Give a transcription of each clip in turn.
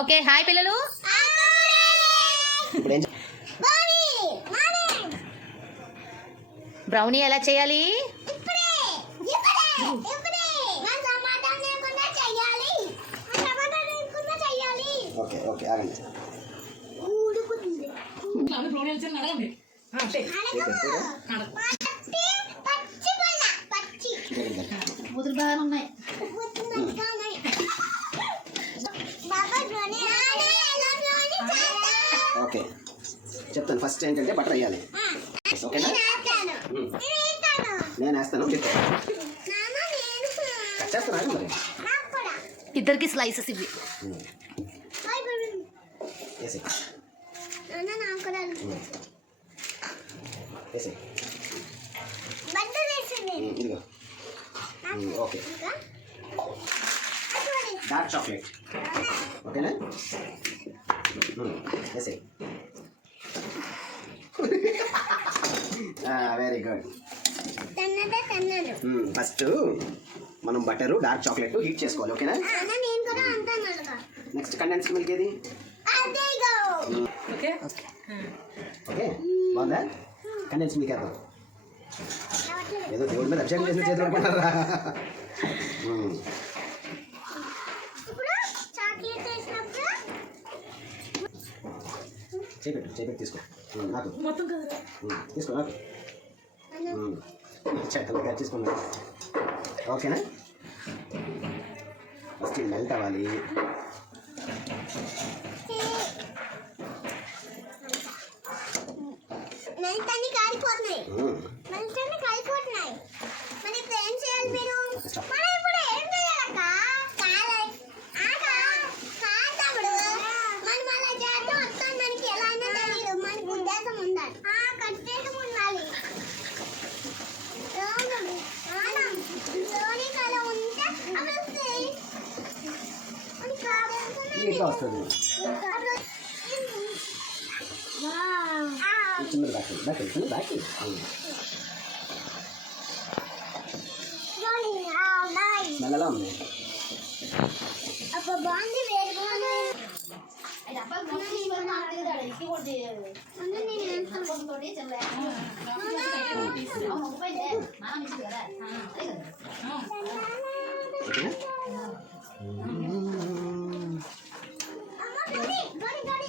Okay hi పిల్లలు. Brownie ఎలా చేయాలి? ఓకే ఓకే ఆగండి. ఓకే చెప్తాను. ఫస్ట్ ఏంటంటే బటర్ వేయాలి. ఓకేనా? నేను వేస్తాను. చేస్తాను మరి. ఇద్దరికి స్లైసెస్ ఇవి. ఇదిగో ఓకే. డార్క్ చాక్లెట్ ఓకేనా? Very good. ఫస్ట్ మనం బటరు డార్క్ చాక్లెట్ హీట్ చేసుకోవాలి. ఓకేనా? నెక్స్ట్ కండెన్స్డ్ మిల్క్ ఏది? ఓకే బాగుందా? కండెన్స్డ్ మిల్క్ వేద్దాం. ఏదో దేవుడి మీద అభిషేకం చేసిన చేతులు అనుకుంటారా? చేపెట్టు తీసుకో. నాకు తీసుకో. నాకు చేతులు కట్ చేసుకున్నా. ఓకేనా? ఫస్ట్ మెల్ట్ అవ్వాలి. వస్తుంది చిన్నది బ్యాక్ స్మెల్ ఎలా ఉంది?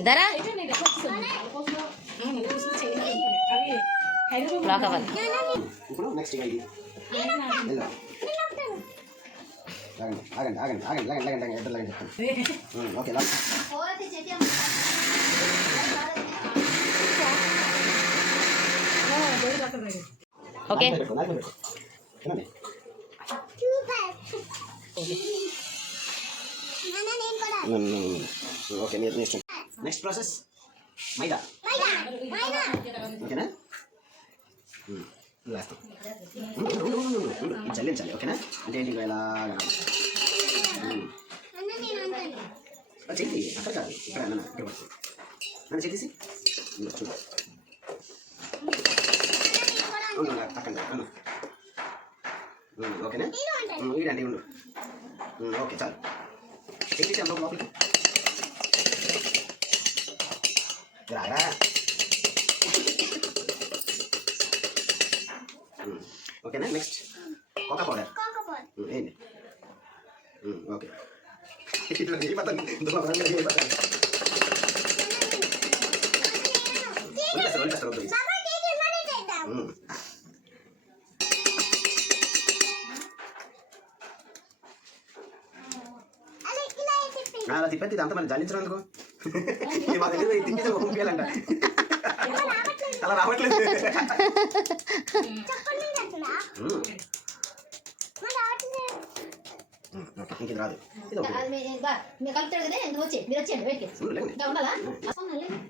ధర బ్లాక్ అవ్వాలి. ఇప్పుడు నెక్స్ట్ ఆగండి. ఓకే ఓకే ఓకే మీరు ఇష్టం. నెక్స్ట్ ప్రాసెస్ మైదా. ఓకేనా? చల్లించాలి. ఓకేనా? అంటే ఏంటి ఇలాగా చెయ్యి. అక్కడ కాదు, ఇక్కడ ఇక్కడ పడుతుంది. నన్ను చేసి చూడు. అక్కడ ఓకేనా? వీడండి ఉండు. ఓకే చాలు. చెయ్యి లోపలికి రాగా. ఓకేనా? నెక్స్ట్ కోకా పౌడర్ ఏంటి? ఓకే ఇట్లా అలా తిప్పి ఇది అంత మళ్ళీ జల్లించినందుకు మా దగ్గర తిప్పేసి పంపించాలంట. అలా రావట్లేదు. ఇంక రాదు.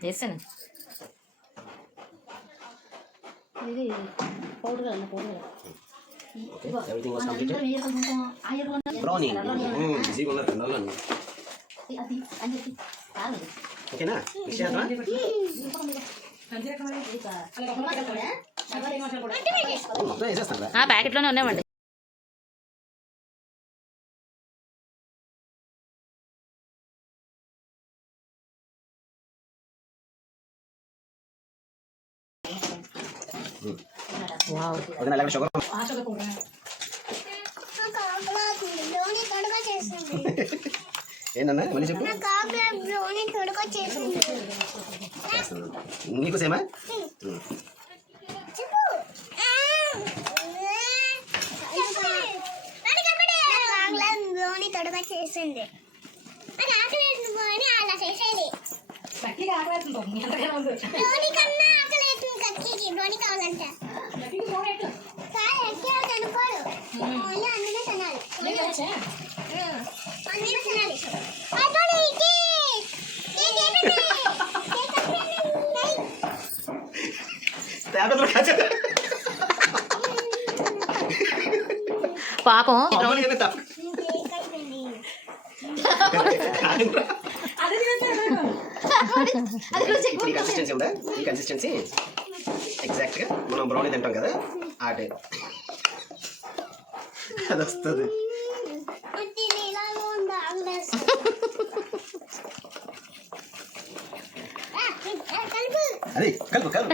చేస్తాను. ఇది powder everything was completed. Brownie. Easy one nallan. ఓకేనా? ఇచ్చేద్దామా? ప్యాకెట్లోనే ఉన్నామండి. వావ్. వదిన అలాగే షుగర్ ఏంటన్నా మళ్ళీ చెప్పు. చేస్తాను. నీకు సేమా చేసింది నాకు ఆకలి వేసుకుని అలా చేసేది కన్నా ఆకలి వేస్తుంది కక్కికి బ్రోని కావాలంటే అనుకోడు ఓన్లీ అందులో తినాలి అందులో తినాలి పాపం ఈ కన్సిస్టెన్సీ ఉందా? ఈ కన్సిస్టెన్సీ ఎగ్జాక్ట్గా మనం బ్రౌనీ తింటాం కదా ఆ టైప్ అది వస్తుంది. అది కలుపు కలుపు.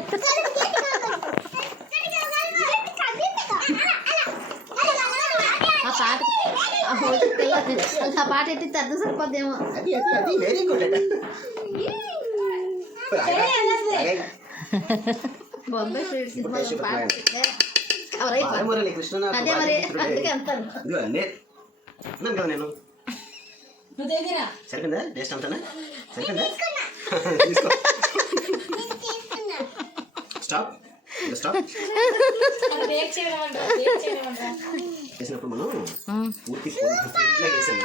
ఆ పాట ఎట్టి అర్థం సరిపోద్దేమో. అది very good. Bombay sweets Krishna అదే మరి అందుకే అంటాను. కదా నేను సరిపోయిందా? టేస్ట్ అంతానా? సరిపోయిందా? తీసుకో. Stop stop. చేసినప్పుడు మనం పూర్తి ఇట్లా వేసాను.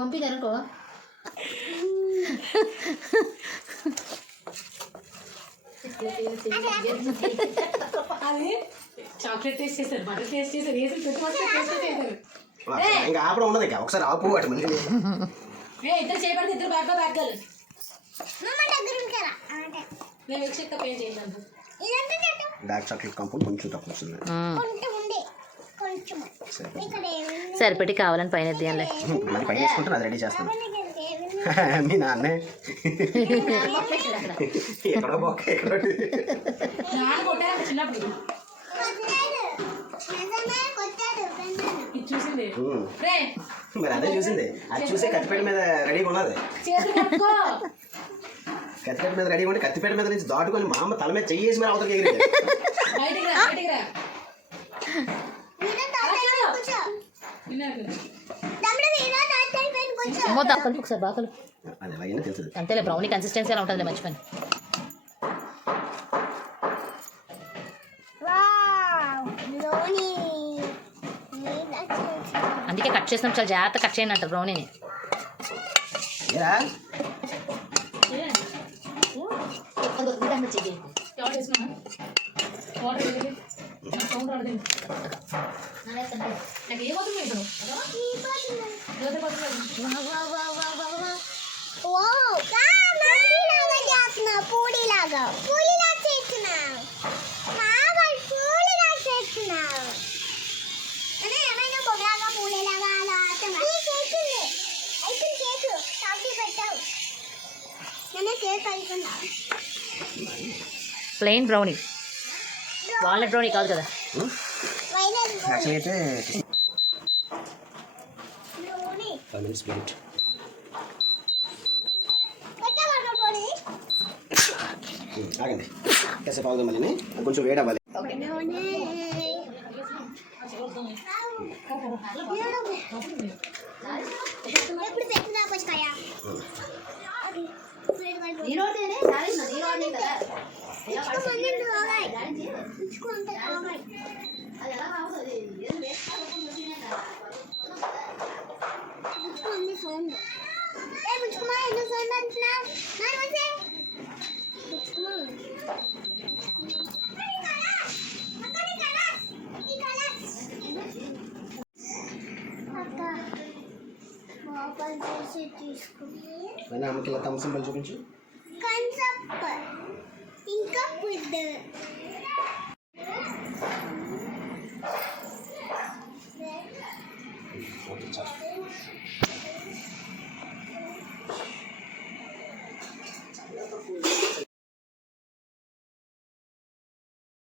పంపిదనుకో అది చాక్లెట్ టేస్ట్ చేశారు, బటర్ టేస్ట్ చేశారు, వేసి టేస్ట్ చేశారు. ఇంకా ఆపడం ఉండదు. ఇంకా ఒకసారి ఆపు అటు మళ్ళీ ఇద్దరు చేయబడితే ఇద్దరు బ్యాగ్ బ్యాగ్గాలు నేను మిల్క్ పే చేయండి. డార్క్ చాక్లెట్ కాంపౌండ్ కొంచెం తక్కువ వస్తుంది. సరిపెట్టి కావాలని పైన ఎద్దాలే. మరి పైన వేసుకుంటాను, అది రెడీ చేస్తాను. మీ నాన్నే ఎక్కడో బొక్క ఎక్కడో నాన్న కొట్టారు చిన్నప్పుడు చూసింది. మరి అదే చూసింది. అది చూసే కత్తిపేట మీద రెడీగా ఉన్నది. కత్తిపేట మీద రెడీగా ఉండి కత్తిపేట మీద నుంచి దాటుకొని మా అమ్మ తల మీద చెయ్యేసి మరి అవతలకి ఎగిరింది. ఒకసారి బాగా అది ఎలాగైనా తెలుస్తుంది. అంతేలే బ్రౌనీ కన్సిస్టెన్సీ ఎలా ఉంటుంది మంచి పని. అందుకే కట్ చేసినప్పుడు చాలా జాగ్రత్త కట్ చేయండి అంటారు బ్రౌనీని. ప్లెయిన్ బ్రౌనీ, వాల్నట్ బ్రౌనీ కాదు కదా. యాక్చువల్లీ అయితే 5 minutes minute. ఆగండి కాసేపు ఆగుదాం. మళ్ళీ కొంచెం వేడి అవ్వాలి. అమ్మకి ఇలా తమ సింబల్ చూపించు. ఇంకా ఫుడ్ ఓకే చాలు.